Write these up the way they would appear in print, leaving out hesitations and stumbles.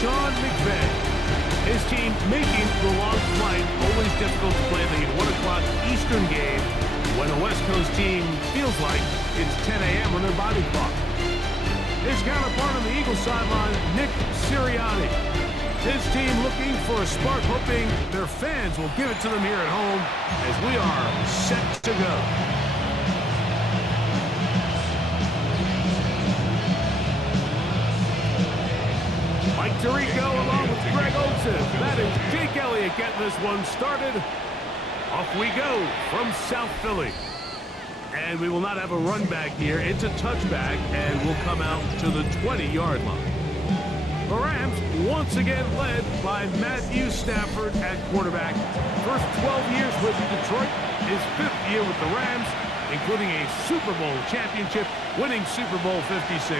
Sean McVay. His team making the long flight. Always difficult to play the 1 o'clock Eastern game when a West Coast team feels like it's 10 a.m. on their body clock. His counterpart on the Eagles sideline, Nick Sirianni. His team looking for a spark, hoping their fans will give it to them here at home as we are set to go. Mike Tirico along with Greg Olsen. That is Jake Elliott getting this one started. Off we go from South Philly. And we will not have a run back here. It's a touchback, and we'll come out to the 20-yard line. The Rams once again led by Matthew Stafford at quarterback. First 12 years with Detroit, his 5th year with the Rams, including a Super Bowl championship, winning Super Bowl 56.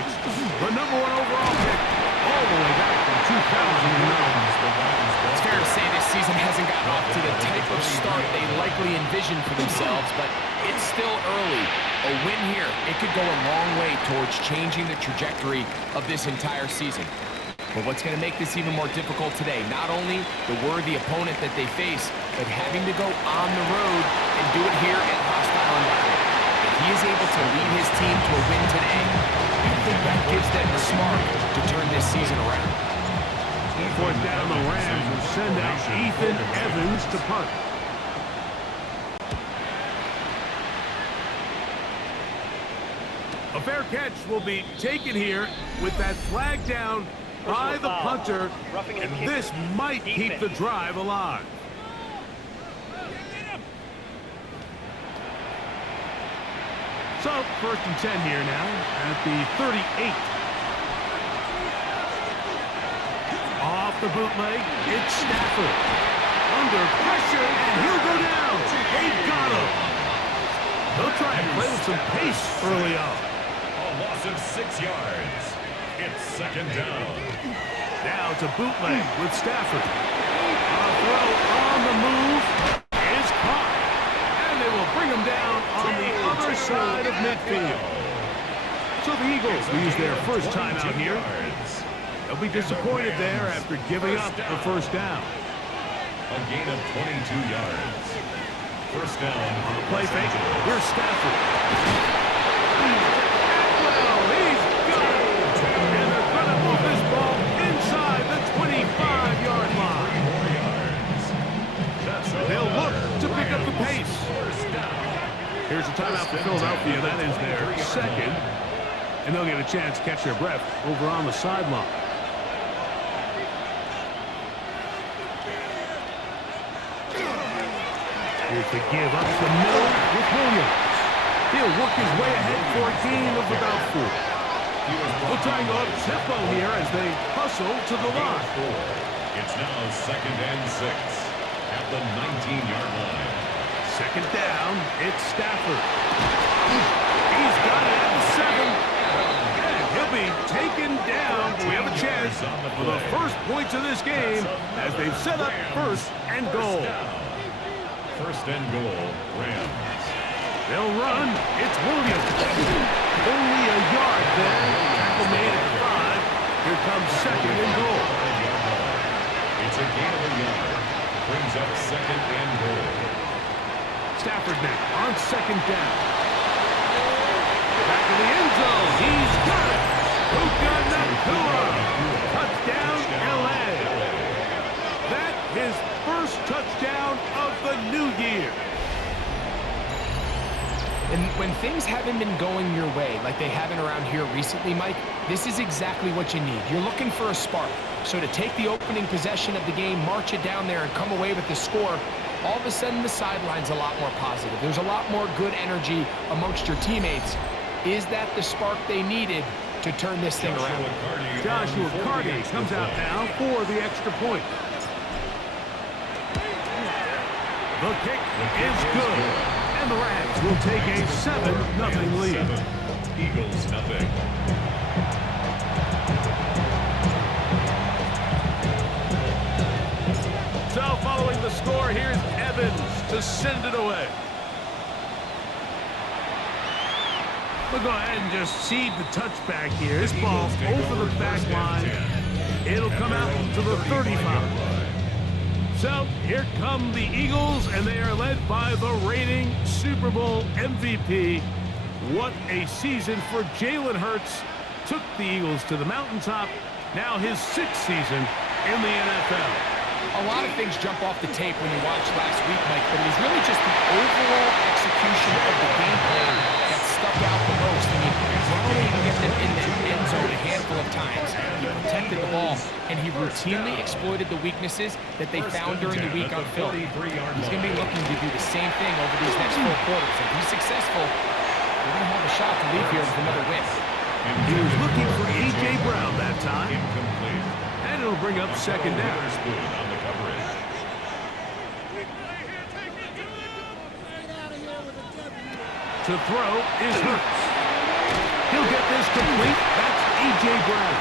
The #1 overall pick all the way back from 2009. It's fair to say this season hasn't gotten off to the type of start they likely envisioned for themselves, but it's still early. A win here, it could go a long way towards changing the trajectory of this entire season. But what's going to make this even more difficult today, not only the worthy opponent that they face, but having to go on the road and do it here in a hostile environment. If he is able to lead his team to a win today, I think that gives them the spark to turn this season around. Fourth down, the Rams will send out Ethan Evans to punt. A fair catch will be taken here with that flag down by the punter, and this might keep the drive alive. So, 1st and 10 here now at the 38. Off the bootleg, it's Stafford. Under pressure, and he'll go down. They got him. They'll try and play with some pace early on. A loss of 6 yards. It's 2nd down. Now it's a bootleg with Stafford. A throw on the move is caught. And they will bring him down on the other side of midfield. So the Eagles will use their first time out here. They'll be disappointed there after giving up the first down. A gain of 22 yards. First down. On the play fake, here's Stafford. He's got it. And they're going to move this ball inside the 25-yard line. They'll look to pick up the pace. Here's a timeout for Philadelphia. That is their 2nd. And they'll get a chance to catch their breath over on the sideline. Here's the give up the middle with Williams. He'll work his way ahead for a gain of about 4. We'll try and go up tempo here as they hustle to the line. It's now 2nd and 6 at the 19-yard line. 2nd down, it's Stafford. He's got it at the 7. And he'll be taken down. We have a chance for the first points of this game as they've set up 1st and goal. 1st and goal, Rams. They'll run. It's Williams. Only a yard there. Tackle made at 5. Here comes 2nd and goal. It's a gain of a yard. Brings up 2nd and goal. Stafford now on 2nd down. Back in the end zone. He's got it. Puka Nacua. Touchdown, L.A. That his first touchdown of the new year. And when things haven't been going your way like they haven't around here recently, Mike, this is exactly what you need. You're looking for a spark. So to take the opening possession of the game, march it down there, and come away with the score, all of a sudden the sideline's a lot more positive. There's a lot more good energy amongst your teammates. Is that the spark they needed to turn this thing around? Joshua Carty comes out now for the extra point. The kick is good. And the Rams will take a 7-0 lead. Eagles nothing. So following the score, here's Evans to send it away. We'll go ahead and just cede the touchback here. This ball over the back line. It'll come out to the 35. So here come the Eagles, and they are led by the reigning Super Bowl MVP. What a season for Jalen Hurts. Took the Eagles to the mountaintop. Now his 6th season in the NFL. A lot of things jump off the tape when you watched last week, Mike, but it was really just the overall execution of the game plan that stuck out the most. I mean, not only did he get them in the end zone a handful of times, he protected the ball, and he routinely exploited the weaknesses that they found during the week on film. He's going to be looking to do the same thing over these next 4 quarters. If he's successful, we're going to have a shot to leave here with another win. He was looking for A.J. Brown that time. Incomplete. And it'll bring up second down. Witherspoon on the coverage. To throw is Hurts. He'll get this complete. That's A.J. Brown.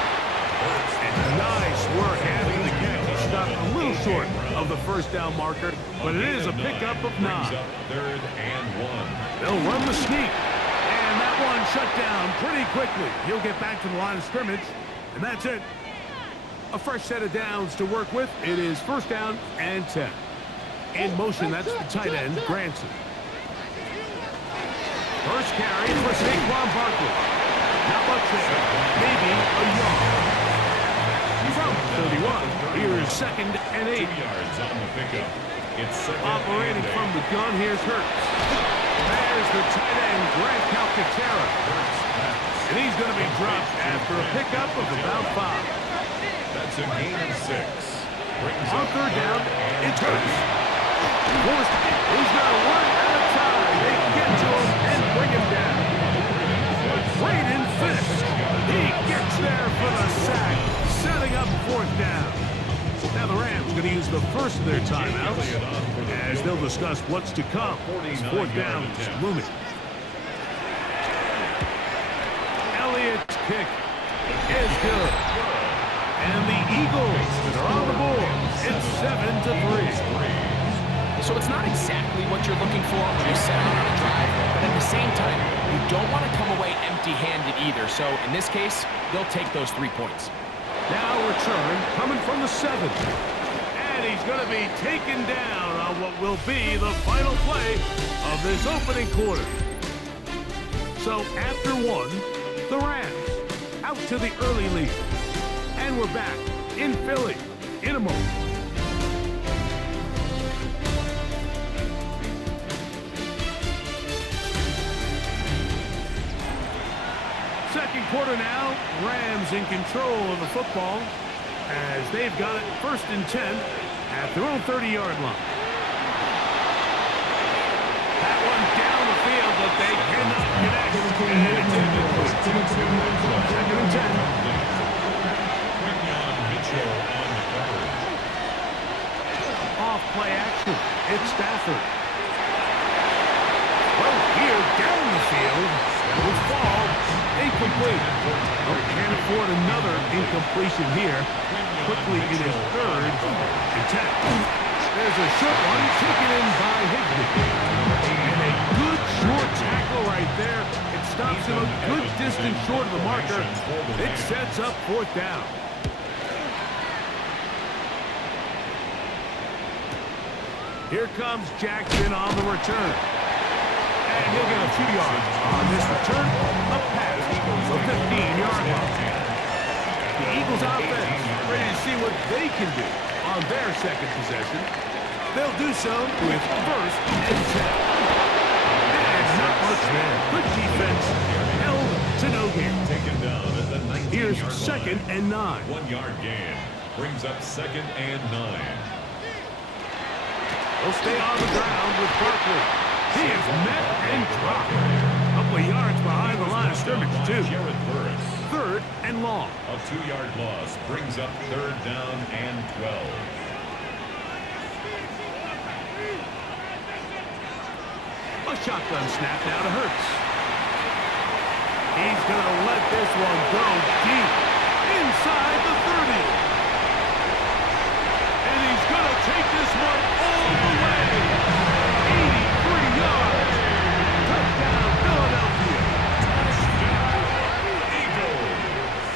And nice work after the catch. He stopped a little short of the first down marker, but it is a pickup of 9. Brings up 3rd and 1. They'll run the sneak. And that one shut down pretty quickly. He'll get back to the line of scrimmage, and that's it. A fresh set of downs to work with. It is 1st down and 10. In motion, that's the tight end, Granson. First carry for Saquon Barkley. Not much there. Maybe a yard. From 31, here's 2nd and 8. 2 yards on the pickup. It's 2nd Operating and 8. from the gun, here's Hurts. There's the tight end, Grant Calcaterra. And he's going to be dropped after a pickup of about 5. That's a gain of 6. Brings On up 3rd down, and it's Hurts. He's going to run out of time. They get to him and bring him down. Braden Fisk. He gets there for the sack, setting up 4th down. Now the Rams going to use the first of their timeouts as they'll discuss what's to come. 4th down is looming. Elliott's kick is good. And the Eagles are on the board. It's 7-3. So it's not exactly what you're looking for when you set out on a drive, but at the same time, you don't want to come away empty-handed either. So in this case, they'll take those 3 points. Now return coming from the 7. And he's going to be taken down on what will be the final play of this opening quarter. So after 1, the Rams out to the early lead. And we're back in Philly in a moment. Second quarter now, Rams in control of the football as they've got it 1st and 10 at their own 30-yard line. That one down the field, but they cannot connect. And it's incomplete. 2nd and 10. Quinyon Mitchell on the coverage. Off play action. It's Stafford. Well, here down the field. That will fall. Incomplete. Oh, can't afford another incompletion here. Quickly in his 3rd and 10. There's a short one taken in by Higbee. And a good short tackle right there. It stops him a good distance short of the marker. It sets up 4th down. Here comes Jackson on the return. And he'll get a few yards on this return. A pass for 15-yard line. The Eagles offense ready to see what they can do on their 2nd possession. They'll do so with 1st and 10. And not much there. Good defense. Held to no gain. Taken down at the 19-yard line. Here's 2nd and 9. 1-yard gain. Brings up 2nd and 9. They'll stay on the ground with Barkley. He is met and dropped. A couple of yards behind the line of scrimmage, too. Jared Burris. 3rd and long. A 2-yard loss brings up 3rd down and 12. A shotgun snap now to Hurts. He's going to let this one go deep inside the 30. And he's going to take this one all the way. 83 yards. Touchdown, Philadelphia. Eagles.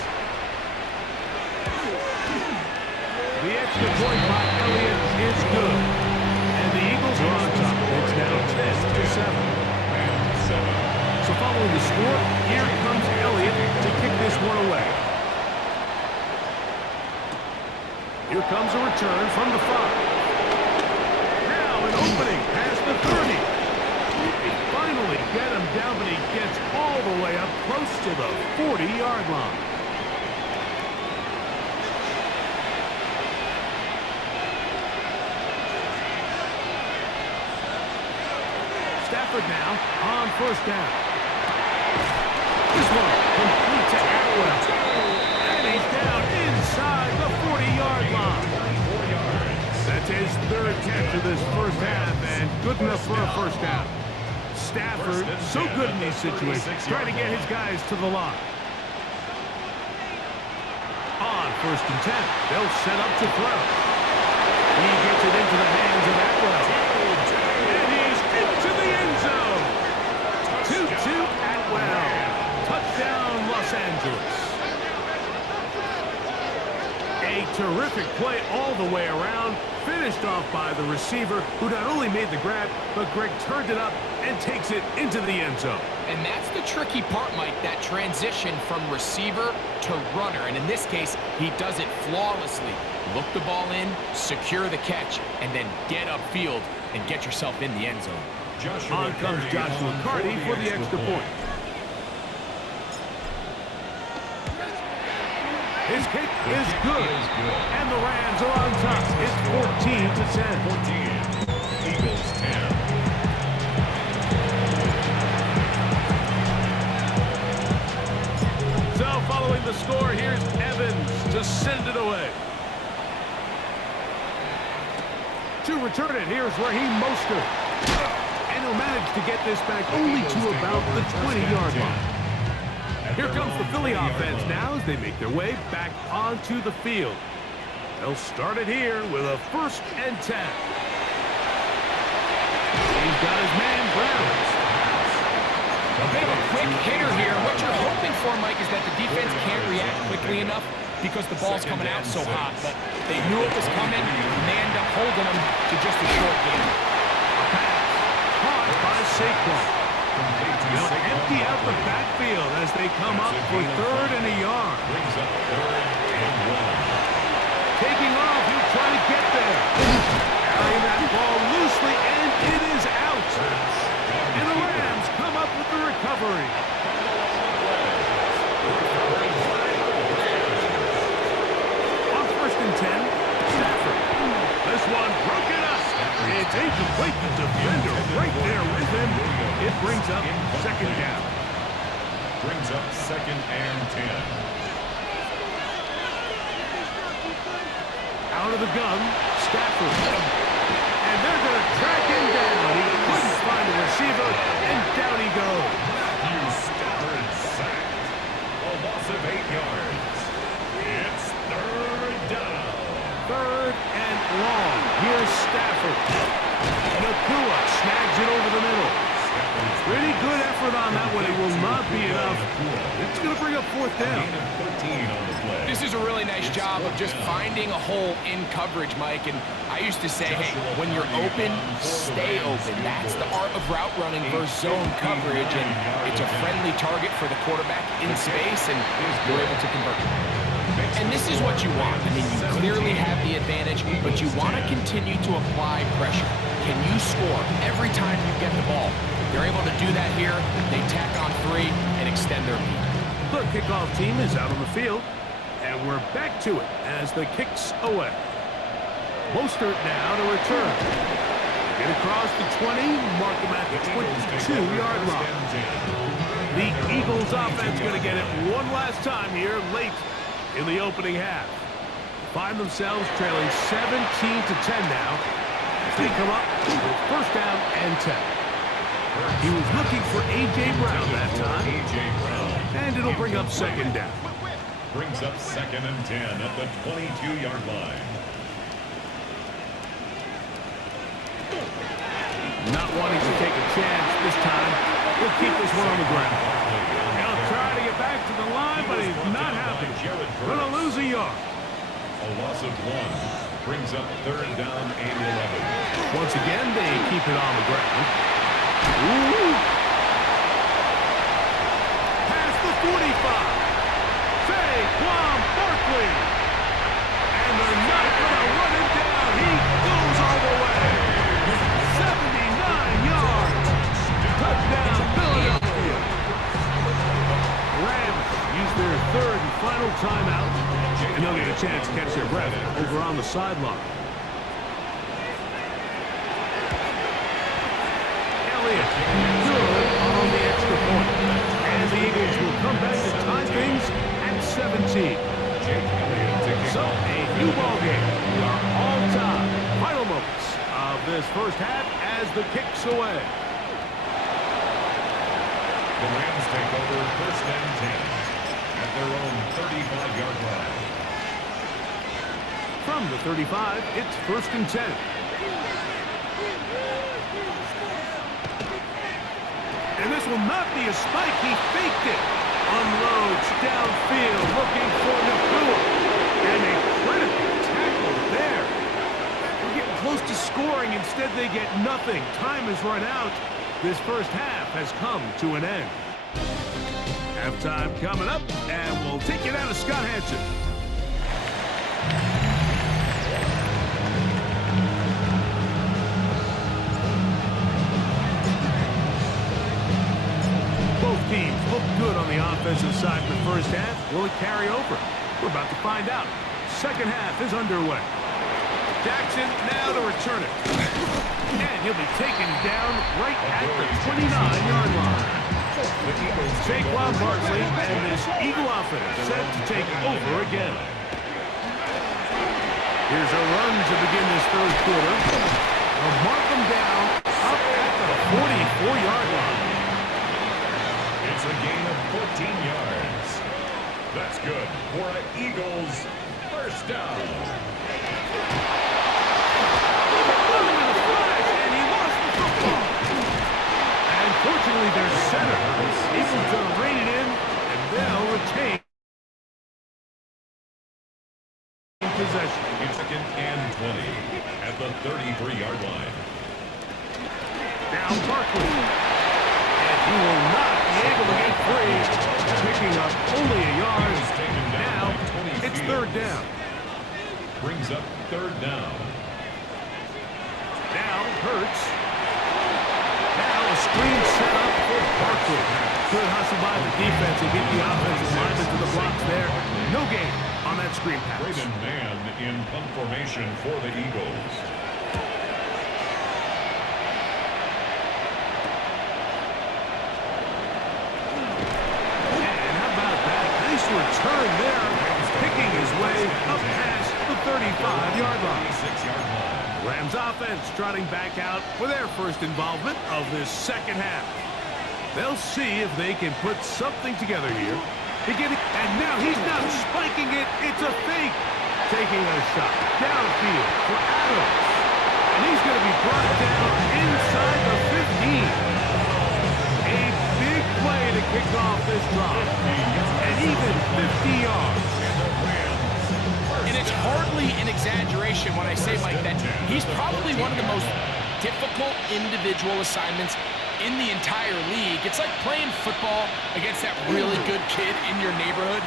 extra point by Elliott is good. And the Eagles are on top. It's now 10-7. So following the score, here comes Elliott to kick this one away. Here comes a return from the 5. Now an opening past the 30. They finally get him down, but he gets all the way up close to the 40-yard line. Stafford now on first down. This one complete to Atwell. And he's down inside the 40-yard line. That's his third catch of this first half, and good enough for a first down. Stafford, so good in these situations, trying to get his guys to the line. On first and 10, they'll set up to throw. He gets it into the hands of Atwell. And he's into the end zone. 2-2 Atwell. Touchdown, Los Angeles. A terrific play all the way around, finished off by the receiver, who not only made the grab, but Greg turned it up and takes it into the end zone. And that's the tricky part, Mike, that transition from receiver to runner. And in this case, he does it flawlessly. Look the ball in, secure the catch, and then get upfield and get yourself in the end zone. On comes Joshua Carty for the extra point. His kick is good, and the Rams are on top. It's 14-10. 14. Eagles 10. So following the score, here's Evans to send it away. To return it, here's Raheem Mostert. And he'll manage to get this back only to about the 20-yard line. Here comes the Philly offense now as they make their way back onto the field. They'll start it here with a first and 10. He's got his man Brown. A bit of a quick hitter here. What you're hoping for, Mike, is that the defense can't react quickly enough because the ball's coming out so hot. But they knew it was coming, and they end up holding them to just a short game. Pass caught by Saquon. They'll empty out the backfield as they come up for third and a yard. Brings up third and 1. Taking off, he'll try to get there. Carrying that ball loosely, and it is out. And the Rams come up with the recovery. On first and 10, Stafford. This one broken up. It's incomplete. The defender right there with him. It brings up second down. Brings up second and 10. Out of the gun, Stafford. And they're going to track him down. He couldn't find a receiver, and down he goes. Matthew Stafford sacked. A loss of 8 yards. It's third down. Third and long. Here's Stafford. Nakua snags it over the middle. Pretty good effort on that one. It will not be enough. It's going to bring up fourth down. Gain of 13 on the play. This is a really nice job of just finding a hole in coverage, Mike. And I used to say, hey, when you're open, stay open. That's the art of route running versus zone coverage. And it's a friendly target for the quarterback in space, and you're able to convert. And this is what you want. I mean, you clearly have the advantage, but you want to continue to apply pressure. Can you score every time you get the ball? They're able to do that here. They tack on 3 and extend their lead. The kickoff team is out on the field, and we're back to it as the kick's away. Mostert now to return. Get across the 20, mark him at the 22-yard line. The Eagles offense going to get it one last time here late in the opening half. Find themselves trailing 17-10 now as they come up with first down and 10. He was looking for A.J. Brown that time. A.J. Brown. And it'll bring up second down. Brings up second and 10 at the 22-yard line. Not wanting to take a chance this time. He'll keep this one on the ground. He'll try to get back to the line, but he's not happy. Gonna lose a yard. A loss of 1. Brings up third down and 11. Once again, they keep it on the ground. Ooh. Past the 45. Saquon Barkley. And they're not going to run him down. He goes all the way. 79 yards. Touchdown, Philadelphia. Rams use their third and final timeout. And they'll get a chance to catch their breath over on the sideline. Elliott, good on the extra point. And the Eagles will come back to tie things at 17. So, a new ball game. We are all tied. Final moments of this first half as the kicks away. The Rams take over first and 10 at their own 35-yard line. From the 35, it's first and 10. And this will not be a spike. He faked it. Unloads downfield looking for Nakua. And a critical tackle there. We're getting close to scoring. Instead, they get nothing. Time has run out. This first half has come to an end. Halftime coming up, and we'll take it out of Scott Hanson. Both teams look good on the offensive side in the first half. Will it carry over? We're about to find out. Second half is underway. Jackson now to return it. And he'll be taken down right at the 29-yard line. Saquon Barkley and this Eagle offense set to take over again. Here's a run to begin this third quarter. They'll mark them down up at the 44-yard line. It's a gain of 14 yards. That's good for an Eagles first down. And he lost the football. And fortunately, their center is able to rein it in, and they'll retain possession. It's second and 20 at the 33-yard line. Now Barkley. And he will not be able to get free. Picking up only a yard. Now it's third down. Brings up third down. Now Hurts. Now a screen set up for Barkley. Good hustle by the defense to get the offensive lineman to the blocks there. No gain on that screen pass. Braden Mann in punt formation for the Eagles. And how about that? Nice return there. Picking his way up past the 35-yard line. 26-yard line. Rams offense trotting back out for their first involvement of this second half. They'll see if they can put something together here. And now he's not spiking it. It's a fake. Taking a shot downfield for Adams. And he's going to be brought down inside the 15. A big play to kick off this drive. And even 50 yards. And it's hardly an exaggeration when I say, Mike, that he's probably one of the most difficult individual assignments in the entire league. It's like playing football against that really good kid in your neighborhood.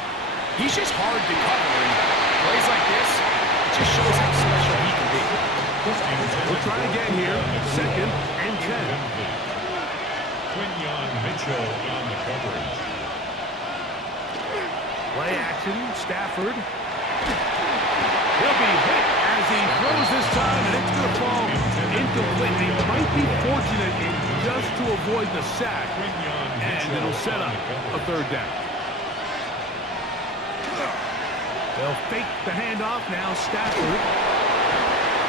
He's just hard to cover. And plays like this, it just shows how special he can be. We'll try again here. Second and 10. Quinyon Mitchell on the coverage. Play action, Stafford. He'll be hit as he throws this time, and it's going to fall incomplete. He might be fortunate just to avoid the sack, and it'll set up a third down. They'll fake the handoff now, Stafford.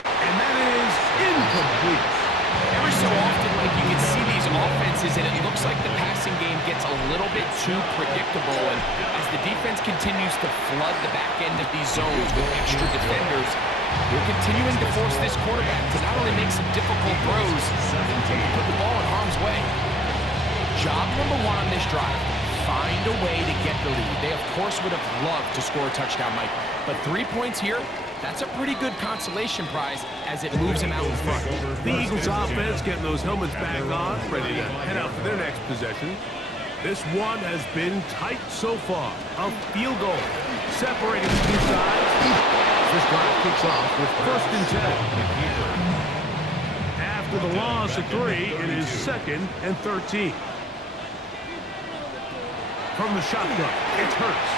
And that is incomplete. Every so often, like, you can see these offenses, and it looks like the passing game gets a little bit too predictable. And as the defense continues to flood the back end of these zones with extra defenders, they're continuing to force this quarterback to not only make some difficult throws, but to put the ball in harm's way. Job number one on this drive, find a way to get the lead. They, of course, would have loved to score a touchdown, Mike. But 3 points here That's a pretty good consolation prize as it moves him out in front. The Eagles offense getting those helmets back on, ready to head out for their next possession. This one has been tight so far. A field goal separating the two sides. This drive kicks off with 1st and 10. After the loss of 3, it is 2nd and 13. From the shotgun, it's Hurts.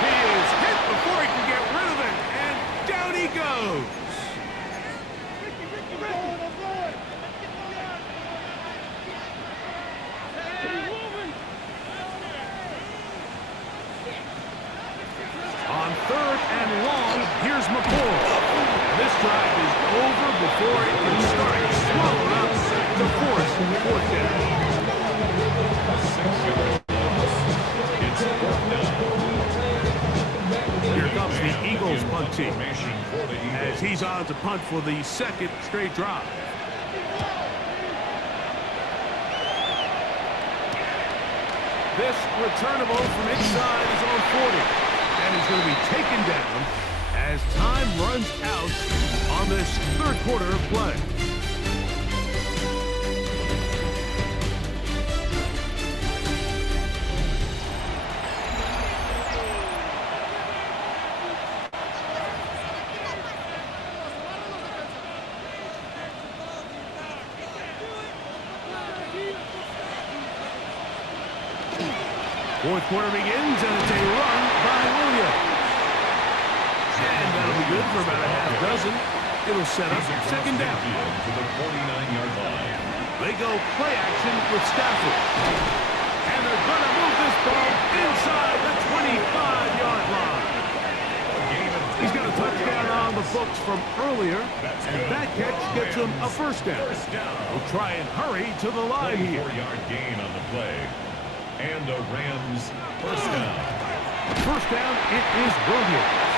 He is hit before he can get rid of it, and down he goes. On 3rd and long, here's McCoy. This drive is over before it can start. Swallowed up to force 4th down. Here comes the Eagles punt team as he's on to punt for the 2nd straight drive. This returnable from inside is on 40, and he's going to be taken down as time runs out on this 3rd quarter of play. Fourth quarter begins, and it's a run by Williams. And that'll be good for about a half dozen. It'll set up 2nd down. To the 49-yard line. They go play action with Stafford. And they're going to move this ball inside the 25-yard line. He's got a touchdown on the books from earlier, and that catch gets him a 1st down. We'll try and hurry to the line here. 4-yard gain on the play. And the Rams 1st down. 1st down, it is Williams.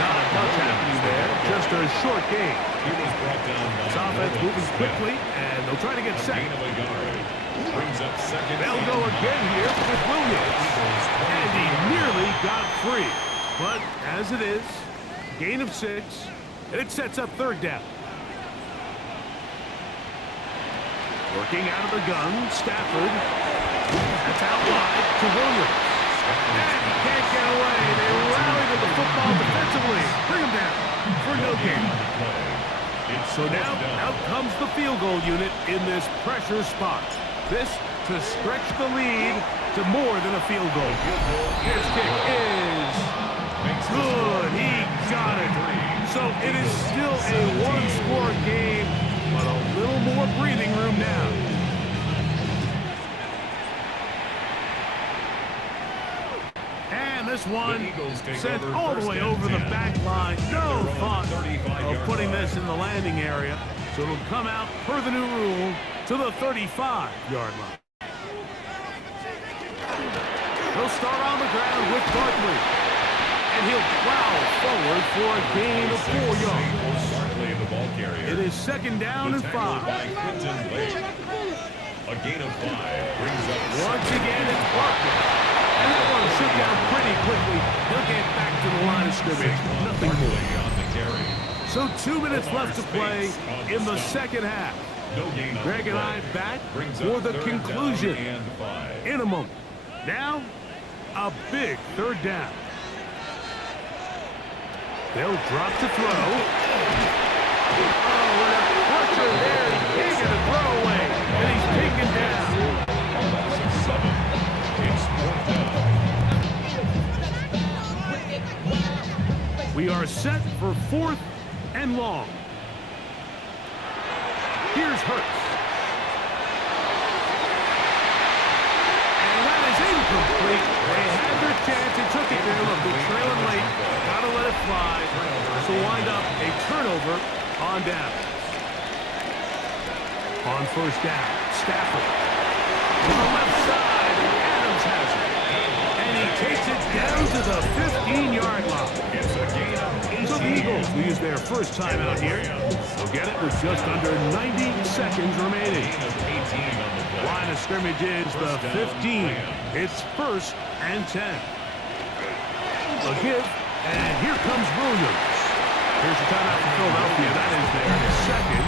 Not much happening there, just a short gain. He was brought down by This offense moving quickly, and they'll try to get a second. gain of a yard. Brings up 2nd. They'll go again here with Williams. And he nearly got free. But as it is, gain of 6, and it sets up 3rd down. Working out of the gun, Stafford. That's out wide to Williams. And he can't get away. They rally to the football defensively. Bring him down for no gain. So now, out comes the field goal unit in this pressure spot. This to stretch the lead to more than a field goal. His kick is good. He got it. So it is still a one-score game, but a little more breathing room now. And this one sent all the way over the back line. No thought of putting this in the landing area. So it'll come out per the new rule to the 35-yard line. He'll start on the ground with Barkley. And he'll plow forward for a gain of 4 yards. It is 2nd down and 5. A gain of 5 brings up Once again, it's Barkley. And that one should down pretty quickly. He'll get back to the line of scrimmage. Nothing more. on the carry. So 2 minutes left to play in the 2nd half. No gain on Greg the and play. I back Brings for up the 3rd conclusion down and 5. in a moment. Now, a big 3rd down. They'll drop to throw. Oh, what a pressure there. He can't get a throw away. And he's taken down. It's 4th down. We are set for 4th and long. Here's Hurts. And that is incomplete. They had their chance. They took it there. Look, they're trailing late. Gotta let it fly. So wind up a turnover on down. On 1st down, Stafford. On the left side, and Adams has it. And he takes it down to the 15-yard line. It's a gain of 18. So the Eagles will use their first time out here. They'll get it with just under 90 seconds remaining. Gain of 18 on the play. Line of scrimmage is the 15. It's 1st and 10. A give And here comes Williams. Here's your timeout for Philadelphia. That is their second.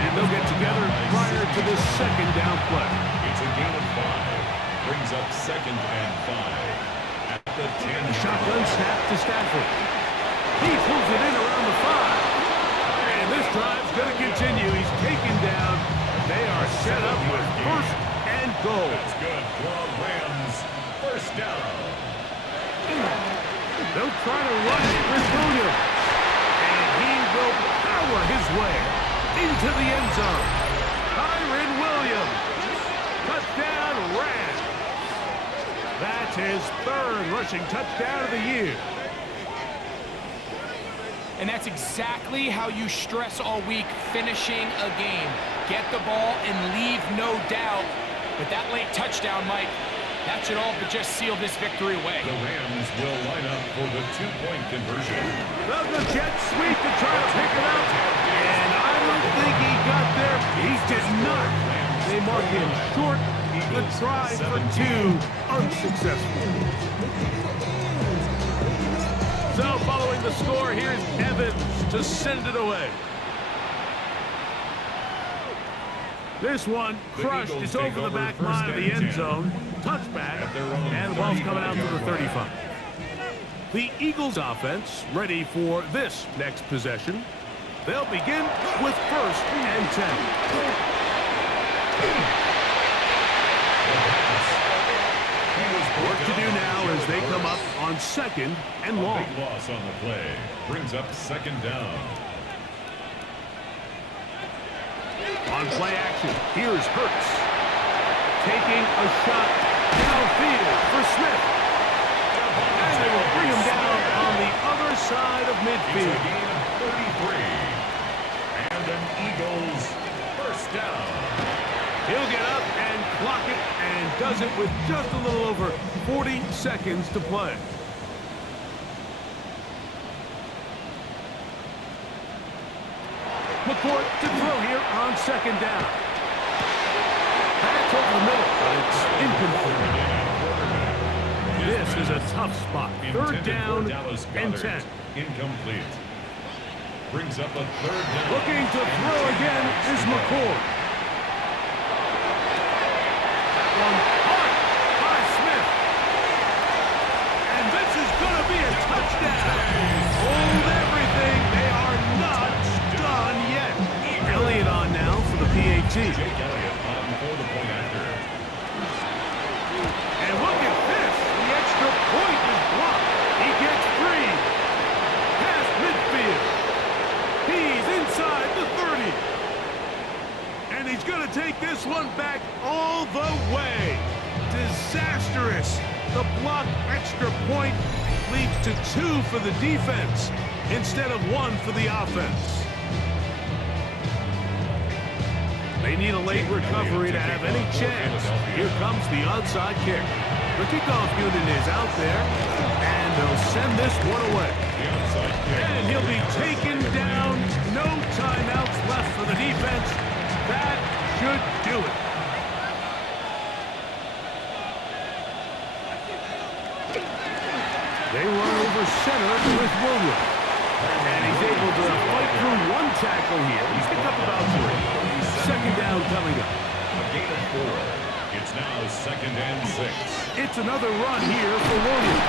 And they'll get together prior to this second down play. It's a gain of 5. Brings up 2nd and 5. At the 10. Shotgun snap to Stafford. He pulls it in around the 5. And this drive's going to continue. He's taken down. They are set up with 1st and goal. That's good for a Rams first down. They'll try to run it with Williams. And he will power his way into the end zone. Kyren Williams. Touchdown, Rams. That's his 3rd rushing touchdown of the year. And that's exactly how you stress all week, finishing a game. Get the ball and leave no doubt. But that late touchdown, Mike, that should all but just seal this victory away. The Rams will line up for the 2-point conversion. The jet sweep to try to pick it up. And I don't think he got there. He did not. They mark him short. The try for 2, unsuccessful. So following the score, here's Evans to send it away. This one crushed. It's over the back line of the end zone. Touchback. And the ball's coming out to the 35. The Eagles offense ready for this next possession. They'll begin with 1st and 10. Work to do now as they come up on 2nd and long. Big loss on the play. Brings up 2nd down. On play action, here's Hurts. Taking a shot downfield for Smith. And they will bring him down on the other side of It's a midfield. gain of 33. And an Eagles first down. He'll get up and clock it, and does it with just a little over 40 seconds to play. McCourt to throw here on 2nd down. That's over the middle, but it's incomplete. This is a tough spot. 3rd down and 10. Incomplete. Brings up a 3rd down. Looking to throw again is McCourt. One hard by Smith. And this is going to be a touchdown. Hold everything. They are not done yet. Elliott on now for the PAT. Jake Elliott on for the point after. And look at this. The extra point is blocked. He gets 3. Past midfield. He's inside the 30. And he's going to take this one back all the way. Disastrous. The blocked extra point leads to 2 for the defense instead of 1 for the offense. They need a late recovery to have any chance. Here comes the onside kick. The kickoff unit is out there, and they'll send this one away. The onside kick. And he'll be taken down. No timeouts left for the defense. That should do it. They run over center with Williams. And he's able to fight through 1 tackle here. He's picked up about 3. 2nd down coming up. A gain of 4. It's now 2nd and 6. It's another run here for Williams.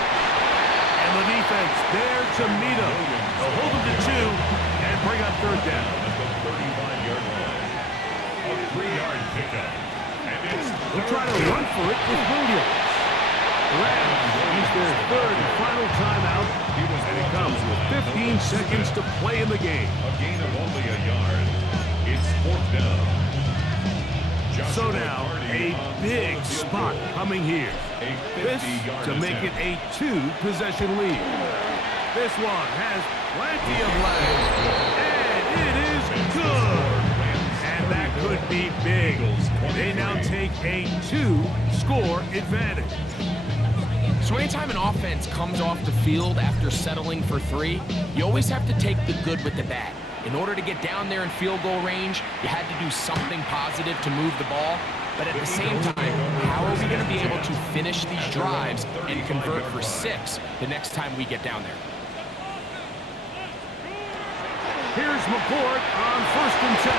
And the defense there to meet him. They'll hold him to 2 and bring up 3rd down. At the 35-yard line. A 3-yard pickup. And it's They'll try to run for it with Williams. Rams use their 3rd and final timeout. And it comes with 15 seconds to play in the game. a gain of only a yard. It's 4th down. So now, a big spot coming here. This to make it a 2-possession lead. This one has plenty of legs, and it is good. And that could be big. They now take a 2-score advantage. So anytime an offense comes off the field after settling for 3, you always have to take the good with the bad. In order to get down there in field goal range, you had to do something positive to move the ball. But at the same time, how are we going to be able to finish these drives and convert for 6 the next time we get down there? Here's McCord on 1st and 10.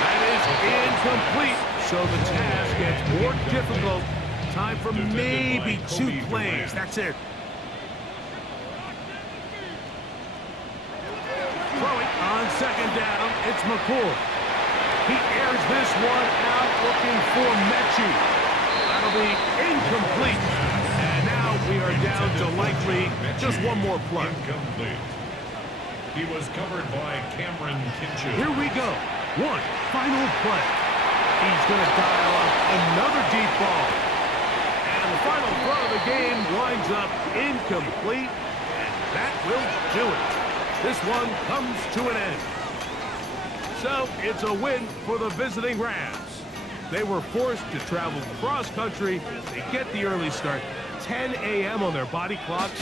That is incomplete, so the task gets more difficult. Time for maybe 2 plays. That's it. Throwing on 2nd down, it's McCord. He airs this one out, looking for Mechie. That'll be incomplete. And now we are down to likely just one more play. Incomplete. He was covered by Cameron Kinchuk. Here we go. One final play. He's going to dial up another deep ball. And the final throw of the game winds up incomplete. And that will do it. This one comes to an end. So it's a win for the visiting Rams. They were forced to travel cross country. They get the early start. 10 a.m. on their body clocks.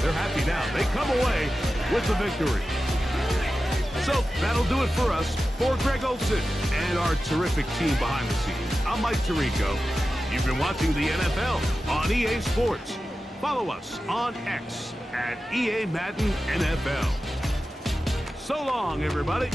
They're happy now. They come away with the victory. So that'll do it for us. For Greg Olsen and our terrific team behind the scenes, I'm Mike Tirico. You've been watching the NFL on EA Sports. Follow us on X at EA Madden NFL. So long, everybody.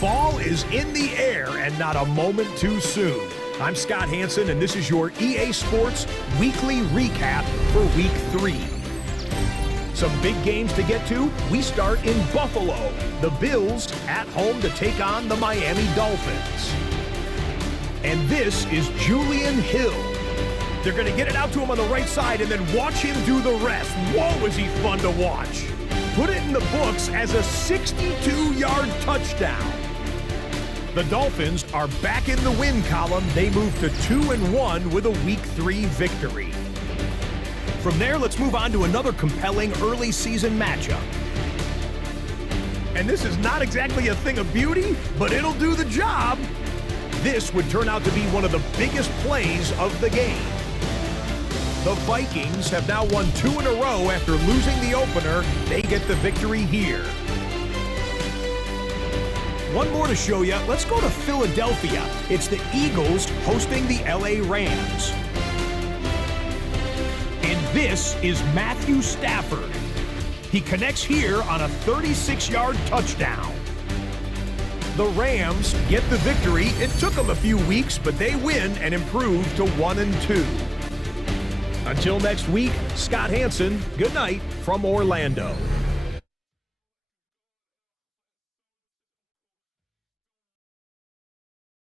Fall is in the air and not a moment too soon. I'm Scott Hanson, and this is your EA Sports Weekly Recap for Week 3. Some big games to get to. We start in Buffalo. The Bills at home to take on the Miami Dolphins. And this is Julian Hill. They're going to get it out to him on the right side and then watch him do the rest. Whoa, is he fun to watch. Put it in the books as a 62-yard touchdown. The Dolphins are back in the win column. They move to 2-1 with a Week 3 victory. From there, let's move on to another compelling early season matchup. And this is not exactly a thing of beauty, but it'll do the job. This would turn out to be one of the biggest plays of the game. The Vikings have now won 2 in a row after losing the opener. They get the victory here. One more to show you. Let's go to Philadelphia. It's the Eagles hosting the LA Rams. And this is Matthew Stafford. He connects here on a 36-yard touchdown. The Rams get the victory. It took them a few weeks, but they win and improve to 1-2. Until next week, Scott Hanson, good night from Orlando.